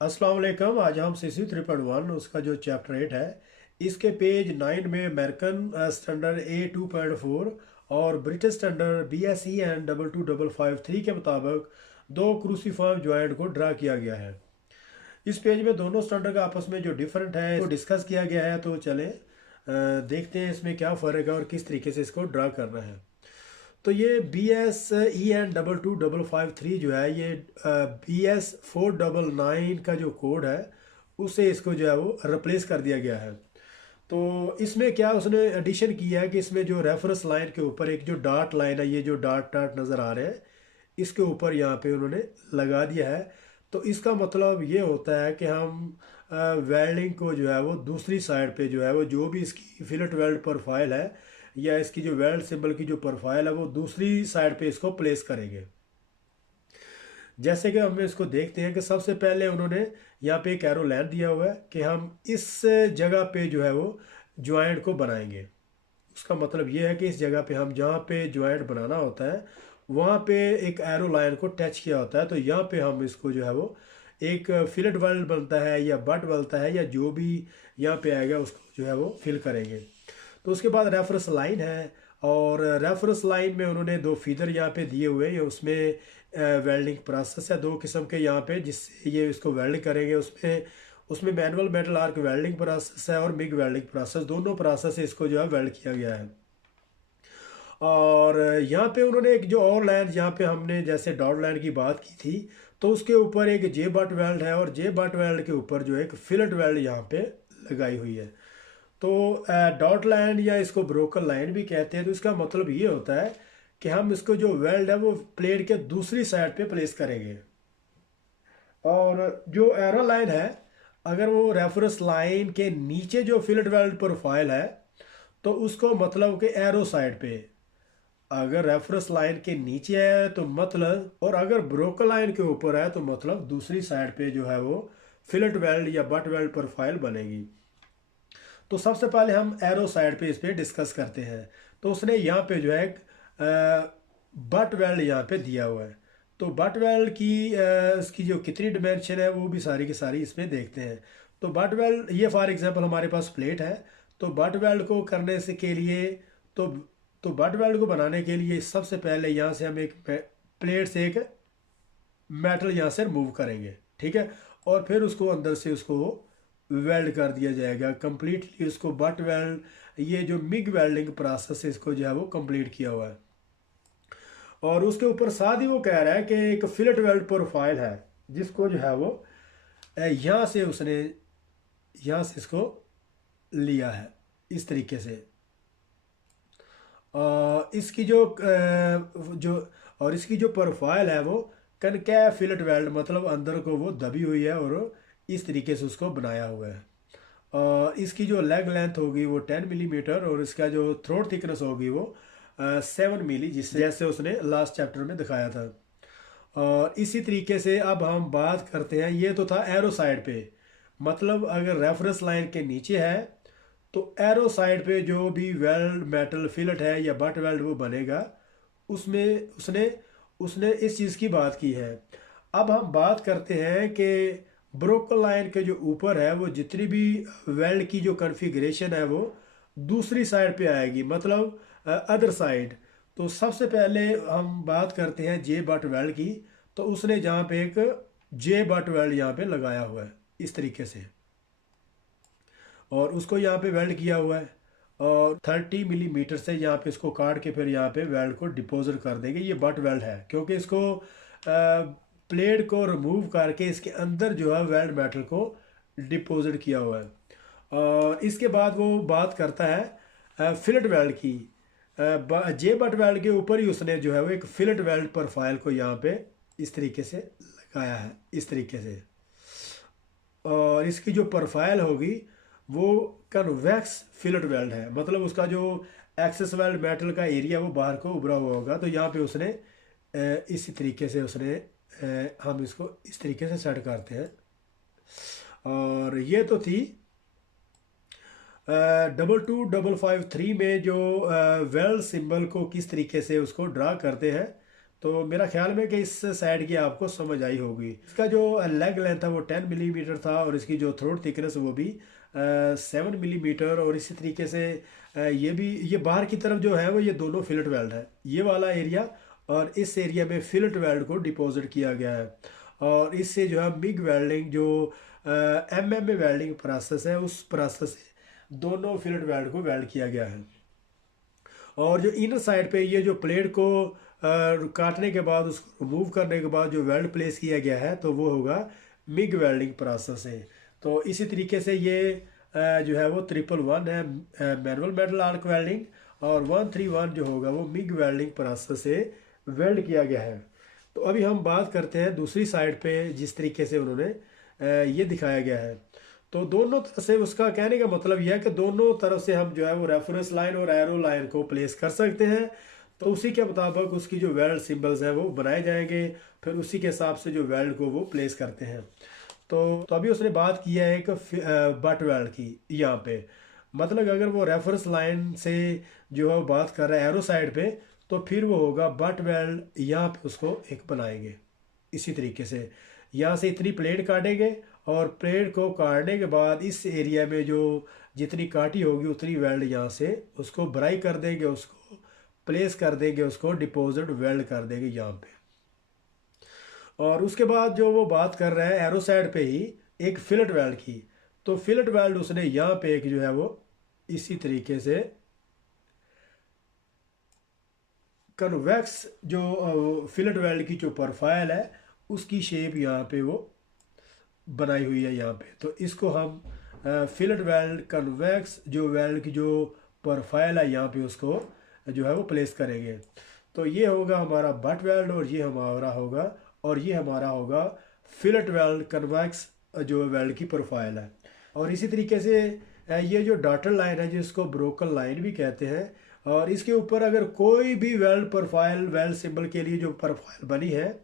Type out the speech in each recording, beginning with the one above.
अस्सलाम वालेकुम। आज हम CC 3.1 उसका जो चैप्टर 8 है, इसके पेज 9 में अमेरिकन स्टैंडर्ड A 2.4 और ब्रिटिश स्टैंडर्ड BSE एंड 22553 के मुताबिक दो क्रूसीफॉर्म जॉइंट को ड्रा किया गया है। इस पेज में दोनों स्टैंडर्ड का आपस में जो डिफरेंट है वो डिस्कस किया गया है। तो चलें देखते हैं इसमें क्या फ़र्क है और किस तरीके से इसको ड्रा करना है। तो ये BSE एंड 22553 जो है, ये BS 499 का जो कोड है उससे इसको जो है वो रिप्लेस कर दिया गया है। तो इसमें क्या उसने एडिशन किया है कि इसमें जो रेफरेंस लाइन के ऊपर एक जो डॉट लाइन है, ये जो डॉट डॉट नज़र आ रहे हैं, इसके ऊपर यहाँ पे उन्होंने लगा दिया है। तो इसका मतलब ये होता है कि हम वेल्डिंग को जो है वो दूसरी साइड पे जो है वो जो भी इसकी फिलेट वेल्ड प्रोफाइल है या इसकी जो वेल्ड सिंबल की जो प्रोफाइल है वो दूसरी साइड पे इसको प्लेस करेंगे। जैसे कि हम इसको देखते हैं कि सबसे पहले उन्होंने यहाँ पे एक एरो लाइन दिया हुआ है कि हम इस जगह पे जो है वो ज्वाइंट को बनाएंगे। उसका मतलब ये है कि इस जगह पे हम जहाँ पे ज्वाइंट बनाना होता है वहाँ पे एक एरो लाइन को टच किया होता है। तो यहाँ पे हम इसको जो है वो एक फिलेट वेल्ड बनता है या बट बनता है या जो भी यहाँ पे आएगा उसको जो है वो फिल करेंगे। तो उसके बाद रेफरेंस लाइन है, और रेफरेंस लाइन में उन्होंने दो फीदर यहाँ पे दिए हुए हैं। उसमें वेल्डिंग प्रोसेस है दो किस्म के यहाँ पे जिससे ये इसको वेल्ड करेंगे। उसमें उसमें manual metal arc welding process है और मिग वेल्डिंग प्रोसेस, दोनों प्रोसेस से इसको जो है वेल्ड किया गया है। और यहाँ पे उन्होंने एक जो और लाइन यहाँ पे हमने जैसे डॉट लाइन की बात की थी, तो उसके ऊपर एक जे बट वेल्ड है और जे बट वेल्ड के ऊपर जो एक फिलेट वेल्ड यहाँ पे लगाई हुई है। तो डॉट लाइन या इसको ब्रोकन लाइन भी कहते हैं। तो इसका मतलब ये होता है कि हम इसको जो वेल्ड है वो प्लेट के दूसरी साइड पे प्लेस करेंगे। और जो एरो लाइन है, अगर वो रेफरेंस लाइन के नीचे जो फिलेट वेल्ड प्रोफाइल है तो उसको मतलब कि एरो साइड पे, अगर रेफरेंस लाइन के नीचे है तो मतलब, और अगर ब्रोकन लाइन के ऊपर है तो मतलब दूसरी साइड पे जो है वो फिलेट वेल्ड या बट वेल्ड प्रोफाइल बनेगी। तो सबसे पहले हम एरो साइड पे इस पे डिस्कस करते हैं। तो उसने यहाँ पे जो है बट वेल्ड यहाँ पे दिया हुआ है। तो बट वेल्ड की इसकी जो कितनी डिमेंशन है वो भी सारी की सारी इसमें देखते हैं। तो बट वेल्ड, ये फॉर एग्जांपल हमारे पास प्लेट है। तो बट वेल्ड को करने से के लिए, तो तो बट वेल्ड को बनाने के लिए सबसे पहले यहाँ से हम एक प्लेट से एक मेटल यहाँ से रिमूव करेंगे, ठीक है। और फिर उसको अंदर से उसको वेल्ड कर दिया जाएगा कंप्लीटली। उसको बट वेल्ड, ये जो मिग वेल्डिंग प्रोसेस है इसको जो है वो कंप्लीट किया हुआ है। और उसके ऊपर साथ ही वो कह रहा है कि एक फिलेट वेल्ड प्रोफाइल है जिसको जो है वो यहाँ से उसने यहाँ से इसको लिया है इस तरीके से। इसकी जो जो और इसकी जो प्रोफाइल है वो कनकैव फिलेट वेल्ड, मतलब अंदर को वो दबी हुई है और इस तरीके से उसको बनाया हुआ है। इसकी जो लेग लेंथ होगी वो 10 मिलीमीटर, और इसका जो थ्रोट थिकनेस होगी वो 7 मिली, जिससे जैसे उसने लास्ट चैप्टर में दिखाया था। और इसी तरीके से अब हम बात करते हैं, ये तो था एरो साइड पे, मतलब अगर रेफरेंस लाइन के नीचे है तो एरो साइड पे जो भी वेल्ड मेटल फिलेट है या बट वेल्ड वो बनेगा, उसमें उसने उसने इस चीज़ की बात की है। अब हम बात करते हैं कि ब्रोकन लाइन के जो ऊपर है वो जितनी भी वेल्ड की जो कॉन्फ़िगरेशन है वो दूसरी साइड पे आएगी, मतलब अदर साइड। तो सबसे पहले हम बात करते हैं जे बट वेल्ड की। तो उसने जहाँ पे एक जे बट वेल्ड यहाँ पे लगाया हुआ है इस तरीके से, और उसको यहाँ पे वेल्ड किया हुआ है। और 30 मिलीमीटर से यहाँ पे इसको काट के फिर यहाँ पे वेल्ड को डिपोजिट कर देंगे। ये बट वेल्ड है क्योंकि इसको प्लेट को रिमूव करके इसके अंदर जो है वेल्ड मेटल को डिपोजिट किया हुआ है। और इसके बाद वो बात करता है फिलेट वेल्ड की। जे बट वेल्ड के ऊपर ही उसने जो है वो एक फिलेट वेल्ड प्रोफाइल को यहाँ पे इस तरीके से लगाया है, इस तरीके से। और इसकी जो प्रोफाइल होगी वो कन्वेक्स फिलेट वेल्ड है, मतलब उसका जो एक्सेस वेल्ड मेटल का एरिया वो बाहर को उभरा हुआ होगा। तो यहाँ पे उसने इसी तरीके से उसने हम इसको इस तरीके से सेट करते हैं। और ये तो थी 22553 में जो वेल्ड सिंबल को किस तरीके से उसको ड्रा करते हैं। तो मेरा ख्याल में कि इस साइड की आपको समझ आई होगी। इसका जो लेग लेंथ था वो 10 मिलीमीटर था और इसकी जो थ्रोट थिकनेस वो भी 7 मिलीमीटर। और इसी तरीके से ये भी, ये बाहर की तरफ जो है वो ये दोनों फिलेट वेल्ड है, ये वाला एरिया और इस एरिया में फिलेट वेल्ड को डिपॉजिट किया गया है। और इससे जो है मिग वेल्डिंग जो MMA वेल्डिंग प्रोसेस है, उस प्रोसेस से दोनों फिलेट वेल्ड को वेल्ड किया गया है। और जो इनर साइड पे ये जो प्लेट को काटने के बाद उसको रिमूव करने के बाद जो वेल्ड प्लेस किया गया है तो वो होगा मिग वेल्डिंग प्रोसेस है। तो इसी तरीके से ये जो है वो 111 है मैनुअल मेटल आर्क वेल्डिंग, और 131 जो होगा वो मिग वेल्डिंग प्रोसेस से वेल्ड किया गया है। तो अभी हम बात करते हैं दूसरी साइड पे जिस तरीके से उन्होंने ये दिखाया गया है। तो दोनों तरफ से, उसका कहने का मतलब यह है कि दोनों तरफ से हम जो है वो रेफरेंस लाइन और एरो लाइन को प्लेस कर सकते हैं। तो उसी के मुताबिक उसकी जो वेल्ड सिंबल्स हैं वो बनाए जाएंगे, फिर उसी के हिसाब से जो वेल्ड को वो प्लेस करते हैं। तो अभी उसने बात की है एक बट वेल्ड की यहाँ पे, मतलब अगर वो रेफरेंस लाइन से जो है वो बात कर रहा है एरो साइड पे, तो फिर वो होगा बट वेल्ड, यहाँ पे उसको एक बनाएंगे। इसी तरीके से यहाँ से इतनी प्लेट काटेंगे और प्लेट को काटने के बाद इस एरिया में जो जितनी काटी होगी उतनी वेल्ड यहाँ से उसको ब्राई कर देंगे, उसको प्लेस कर देंगे, उसको डिपॉजिट वेल्ड कर देंगे यहाँ पे। और उसके बाद जो वो बात कर रहे हैं एरो साइड पे ही एक फिलेट वेल्ड की, तो फिलेट वेल्ड उसने यहाँ पे एक जो है वो इसी तरीके से कन्वेक्स जो फिलेट वेल्ड की जो प्रोफाइल है उसकी शेप यहाँ पे वो बनाई हुई है यहाँ पे। तो इसको हम फिलेट वेल्ड कन्वेक्स जो वेल्ड की जो प्रोफाइल है यहाँ पे उसको जो है वो प्लेस करेंगे। तो ये होगा हमारा बट वेल्ड और ये हमारा होगा फिलेट वेल्ड कन्वेक्स जो वेल्ड की प्रोफाइल है। और इसी तरीके से ये जो डॉटर लाइन है जिसको ब्रोकन लाइन भी कहते हैं, और इसके ऊपर अगर कोई भी वेल्ड प्रोफाइल, वेल्ड सिंबल के लिए जो प्रोफाइल बनी है,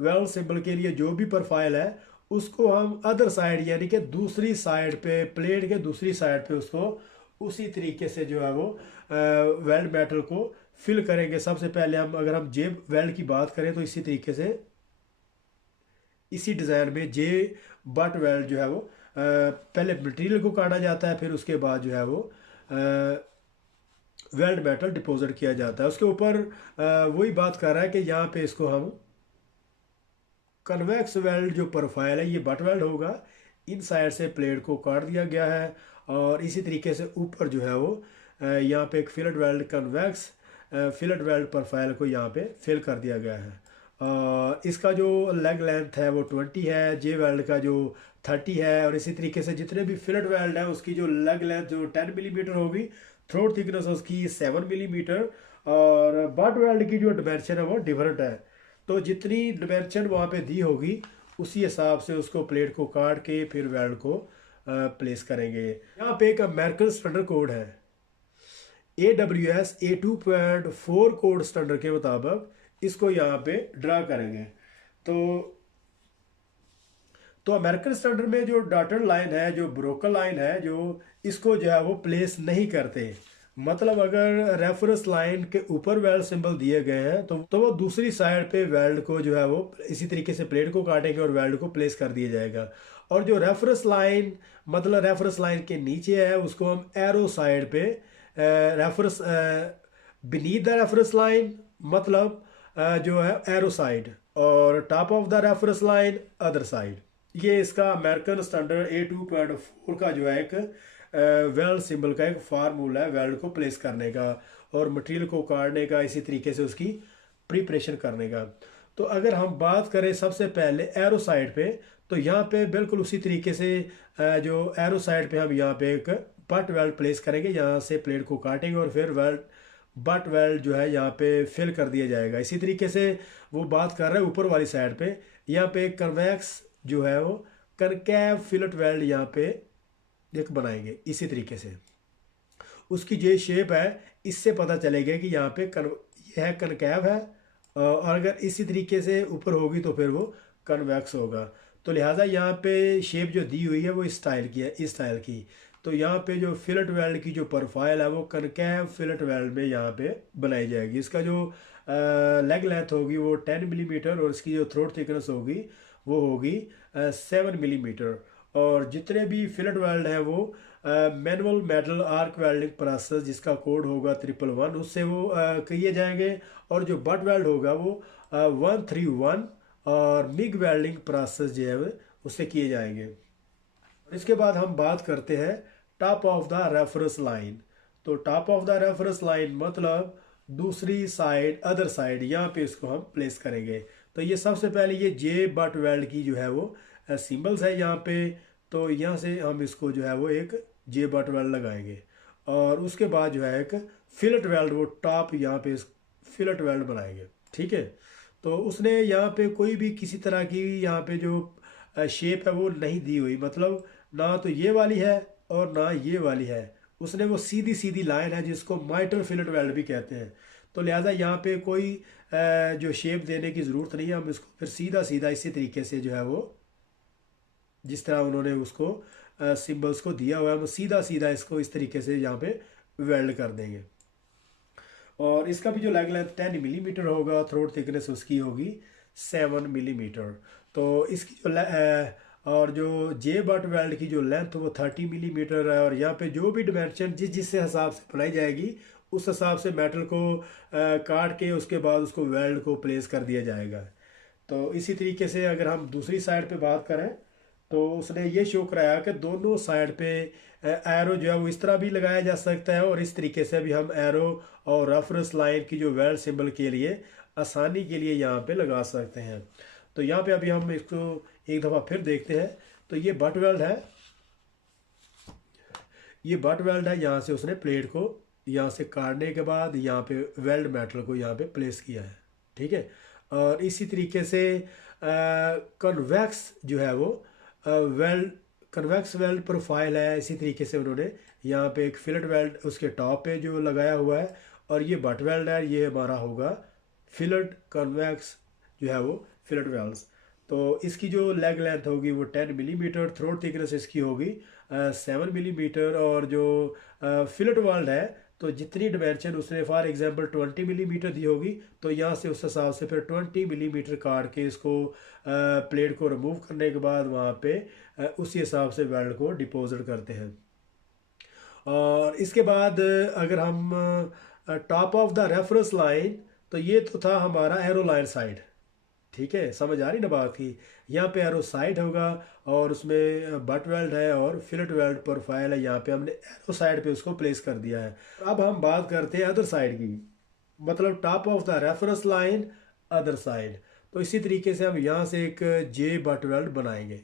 वेल्ड सिंबल के लिए जो भी प्रोफाइल है उसको हम अदर साइड यानी कि दूसरी साइड पे, प्लेट के दूसरी साइड पे उसको उसी तरीके से जो है वो वेल्ड मेटल को फिल करेंगे। सबसे पहले अगर हम जेब वेल्ड की बात करें तो इसी तरीके से इसी डिज़ाइन में जे बट वेल्ड जो है वो पहले मटेरियल को काटा जाता है, फिर उसके बाद जो है वो वेल्ड मेटल डिपॉजिट किया जाता है। उसके ऊपर वही बात कर रहा है कि यहाँ पे इसको हम कन्वेक्स वेल्ड जो प्रोफाइल है ये बट वेल्ड होगा, इन साइड से प्लेट को काट दिया गया है। और इसी तरीके से ऊपर जो है वो यहाँ पे एक fillet weld convex fillet weld profile को यहाँ पे फिल कर दिया गया है। इसका जो लेग लेंथ है वो 20 है, जे वेल्ड का जो 30 है, और इसी तरीके से जितने भी फिलेट वेल्ड है उसकी जो लेग लेंथ जो 10 मिलीमीटर होगी, थ्रोट थिकनेस उसकी 7 मिलीमीटर, और बट वेल्ड की जो डिमेंशन है वो डिफरेंट है। तो जितनी डिमेंशन वहाँ पे दी होगी उसी हिसाब से उसको प्लेट को काट के फिर वेल्ड को प्लेस करेंगे। यहाँ पे एक अमेरिकन स्टैंडर्ड कोड है AWS A2.4 कोड स्टैंडर्ड के मुताबिक इसको यहाँ पे ड्रा करेंगे। तो अमेरिकन स्टैंडर्ड में जो डॉटेड लाइन है, जो ब्रोकन लाइन है, जो इसको जो है वो प्लेस नहीं करते। मतलब अगर रेफरेंस लाइन के ऊपर वेल्ड सिंबल दिए गए हैं तो वो दूसरी साइड पे वेल्ड को जो है वो इसी तरीके से प्लेट को काटेंगे और वेल्ड को प्लेस कर दिया जाएगा। और जो रेफरेंस लाइन, मतलब रेफरेंस लाइन के नीचे है, उसको हम एरो साइड पे reference beneath the reference line, मतलब जो है एरो साइड, और top of the reference line other side. ये इसका अमेरिकन स्टैंडर्ड A2.4 का जो है एक वेल्ड सिंबल का एक फार्मूला है वेल्ड को प्लेस करने का और मटेरियल को काटने का, इसी तरीके से उसकी प्रिपरेशन करने का। तो अगर हम बात करें सबसे पहले एरो साइड पे, तो यहाँ पे बिल्कुल उसी तरीके से जो एरो साइड पे हम यहाँ पे एक बट वेल्ड प्लेस करेंगे, यहाँ से प्लेट को काटेंगे और फिर बट वेल्ड जो है यहाँ पे फिल कर दिया जाएगा। इसी तरीके से वो बात कर रहे हैं ऊपर वाली साइड पे, यहाँ पे कन्वेक्स जो है वो कनकैव फिलेट वेल्ड यहाँ पे एक बनाएंगे। इसी तरीके से उसकी जो शेप है इससे पता चलेगा कि यहाँ पे यह कनकैव है, और अगर इसी तरीके से ऊपर होगी तो फिर वो कन्वेक्स होगा। तो लिहाजा यहाँ पे शेप जो दी हुई है वो इस स्टाइल की है, इस स्टाइल की। तो यहाँ पे जो फिलेट वेल्ड की जो प्रोफाइल है वो कनकैव फिलेट वेल्ड में यहाँ पे बनाई जाएगी। इसका जो लेग लेंथ होगी वो 10 मिलीमीटर, और इसकी जो थ्रोट थिकनेस होगी वो होगी 7 मिलीमीटर। और जितने भी फिलेट वेल्ड हैं वो manual metal arc welding process, जिसका कोड होगा 111, उससे वो किए जाएंगे। और जो बट वेल्ड होगा वो 131 और मिग वेल्डिंग प्रोसेस जो है उससे किए जाएंगे। इसके बाद हम बात करते हैं top of the reference line. तो top of the reference line मतलब दूसरी साइड, अदर साइड, यहाँ पे इसको हम प्लेस करेंगे। तो ये सबसे पहले ये जे बट वेल्ड की जो है वो सिंबल्स है यहाँ पे। तो यहाँ से हम इसको जो है वो एक जे बट वेल्ड लगाएंगे, और उसके बाद जो है एक फिलेट वेल्ड, वो टॉप यहाँ पे फिलेट वेल्ड बनाएंगे। ठीक है। तो उसने यहाँ पे कोई भी किसी तरह की यहाँ पे जो शेप है वो नहीं दी हुई, मतलब ना तो ये वाली है और ना ये वाली है। उसने वो सीधी सीधी लाइन है जिसको माइटर फिलेट वेल्ड भी कहते हैं। तो लिहाजा यहाँ पे कोई जो शेप देने की ज़रूरत नहीं है, हम इसको फिर सीधा सीधा इसी तरीके से जो है वो जिस तरह उन्होंने उसको सिंबल्स को दिया हुआ है, हम सीधा सीधा इसको इस तरीके से यहाँ पे वेल्ड कर देंगे। और इसका भी जो लेग लेंथ 10 मिलीमीटर होगा, थ्रोट थिकनेस उसकी होगी 7 मिलीमीटर। तो इसकी जो और जो जे बट वेल्ड की जो लेंथ वो 30 मिलीमीटर है। और यहाँ पे जो भी डिमेंशन जिस हिसाब से बनाई जाएगी उस हिसाब से मेटल को काट के उसके बाद उसको वेल्ड को प्लेस कर दिया जाएगा। तो इसी तरीके से अगर हम दूसरी साइड पे बात करें तो उसने ये शो कराया कि दोनों साइड पे एरो जो है वो इस तरह भी लगाया जा सकता है, और इस तरीके से भी हम एरो और रेफरेंस लाइन की जो वेल्ड सिंबल के लिए आसानी के लिए यहाँ पे लगा सकते हैं। तो यहाँ पे अभी हम इसको एक दफ़ा फिर देखते हैं। तो ये बट वेल्ड है, ये बट वेल्ड है। यहाँ से उसने प्लेट को यहाँ से काटने के बाद यहाँ पे वेल्ड मेटल को यहाँ पे प्लेस किया है। ठीक है। और इसी तरीके से कन्वेक्स जो है वो वेल्ड, कन्वेक्स वेल्ड प्रोफाइल है। इसी तरीके से उन्होंने यहाँ पे एक फिलेट वेल्ड उसके टॉप पे जो लगाया हुआ है, और ये बट वेल्ड है, ये हमारा होगा फिलेट कन्वेक्स जो है वो फिलेट वेल्ड्स। तो इसकी जो लेग लेंथ होगी वो 10 मिलीमीटर, थ्रोट थिकनेस इसकी होगी 7 मिलीमीटर। और जो फिलेट वेल्ड है तो जितनी डिमेंशन उसने फॉर एग्जांपल 20 मिलीमीटर दी होगी, तो यहाँ से उस हिसाब से फिर 20 मिलीमीटर काट के इसको प्लेट को रिमूव करने के बाद वहाँ पे उसी हिसाब से वेल्ड को डिपॉजिट करते हैं। और इसके बाद अगर हम top of the reference line, तो ये तो था हमारा एरो लाइन साइड। ठीक है, समझ आ रही ना बात की। यहाँ पे एरो साइड होगा और उसमें बट वेल्ड है और फिलेट वेल्ड प्रोफाइल है, यहाँ पे हमने एरो साइड पे उसको प्लेस कर दिया है। अब हम बात करते हैं अदर साइड की, मतलब top of the reference line other side. तो इसी तरीके से हम यहाँ से एक जे बट वेल्ड बनाएंगे।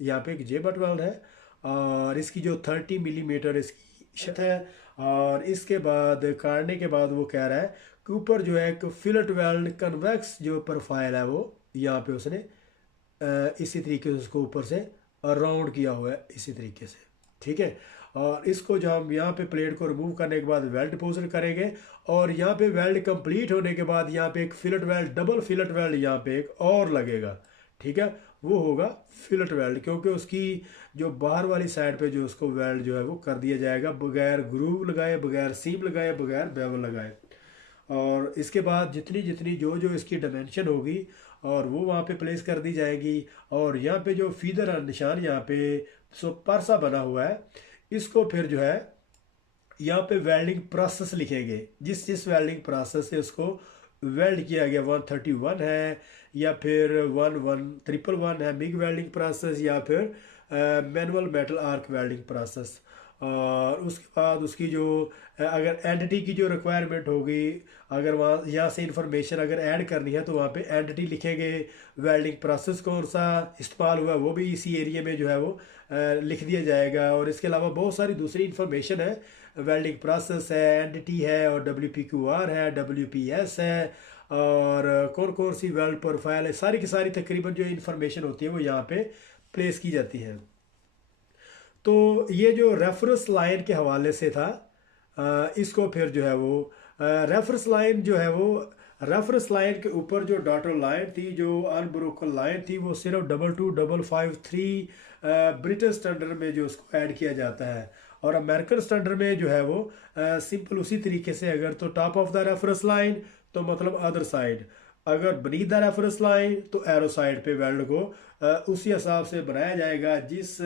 यहाँ पे एक जे बट वेल्ड है और इसकी जो 30 मिलीमीटर इसकी शत है। और इसके बाद काटने के बाद वो कह रहा है कि ऊपर जो है एक फिलेट वेल्ड कन्वेक्स जो प्रोफाइल है वो यहाँ पे उसने इसी तरीके से उसको ऊपर से राउंड किया हुआ है इसी तरीके से। ठीक है। और इसको जो हम यहाँ पे प्लेट को रिमूव करने के बाद वेल्ड डिपॉजिट करेंगे, और यहाँ पे वेल्ड कंप्लीट होने के बाद यहाँ पे एक fillet weld, double fillet weld यहाँ पे एक और लगेगा। ठीक है, वो होगा फिलेट वेल्ड, क्योंकि उसकी जो बाहर वाली साइड पे जो उसको वेल्ड जो है वो कर दिया जाएगा बगैर ग्रूव लगाए, बगैर सीम लगाए, बगैर बेवल लगाए। और इसके बाद जितनी जितनी जो जो इसकी डायमेंशन होगी और वो वहाँ पे प्लेस कर दी जाएगी। और यहाँ पे जो फीदर निशान यहाँ पे सो परसा बना हुआ है, इसको फिर जो है यहाँ पे वेल्डिंग प्रोसेस लिखेंगे, जिस जिस वेल्डिंग प्रोसेस से उसको वेल्ड किया गया। 131 है या फिर 11111 है मिग वेल्डिंग प्रोसेस, या फिर manual metal arc welding process. और उसके बाद उसकी जो अगर एंटिटी की जो रिक्वायरमेंट होगी, अगर वहाँ यहाँ से इंफॉर्मेशन अगर ऐड करनी है तो वहाँ पे एंटिटी लिखेंगे, वेल्डिंग प्रोसेस कौन सा इस्तेमाल हुआ वो भी इसी एरिया में जो है वो लिख दिया जाएगा। और इसके अलावा बहुत सारी दूसरी इंफॉर्मेशन है, वेल्डिंग प्रोसेस है, एंटिटी है, और WPQR है, WPS है, और कौन कौन सी वेल्ड प्रोफाइल है, सारी की सारी तकरीबन जो इंफॉर्मेशन होती है वो यहाँ पे प्लेस की जाती है। तो ये जो रेफरेंस लाइन के हवाले से था, इसको फिर जो है वो रेफरेंस लाइन जो है वो रेफरेंस लाइन के ऊपर जो डॉटर लाइन थी, जो अनब्रोकन लाइन थी, वो सिर्फ 22553 ब्रिटिश स्टैंडर्ड में जो उसको ऐड किया जाता है। और अमेरिकन स्टैंडर्ड में जो है वो सिंपल उसी तरीके से, अगर तो top of the reference line तो मतलब अदर साइड, अगर बनीथ द रेफरेंस लाइन तो एरो साइड पे वेल्ड को उसी हिसाब से बनाया जाएगा जिस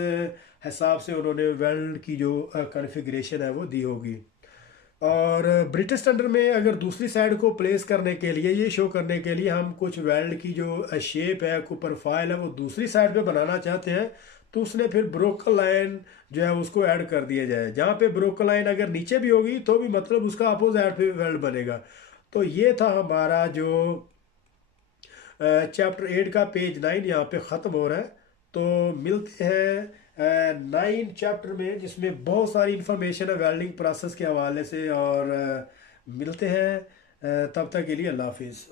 हिसाब से उन्होंने वेल्ड की जो कॉन्फ़िगरेशन है वो दी होगी। और ब्रिटिश स्टैंडर्ड में अगर दूसरी साइड को प्लेस करने के लिए, ये शो करने के लिए हम कुछ वेल्ड की जो शेप है, को प्रोफाइल है, वो दूसरी साइड पे बनाना चाहते हैं, तो उसने फिर ब्रोकन लाइन जो है उसको ऐड कर दिया जाए। जहाँ पे ब्रोकन लाइन अगर नीचे भी होगी तो भी मतलब उसका अपोजिट पे वेल्ड बनेगा। तो ये था हमारा जो चैप्टर 8 का पेज 9 यहाँ पे ख़त्म हो रहा है। तो मिलते हैं 9 चैप्टर में, जिसमें बहुत सारी इंफॉर्मेशन है वेल्डिंग प्रोसेस के हवाले से। और मिलते हैं तब तक के लिए अल्लाह हाफिज़।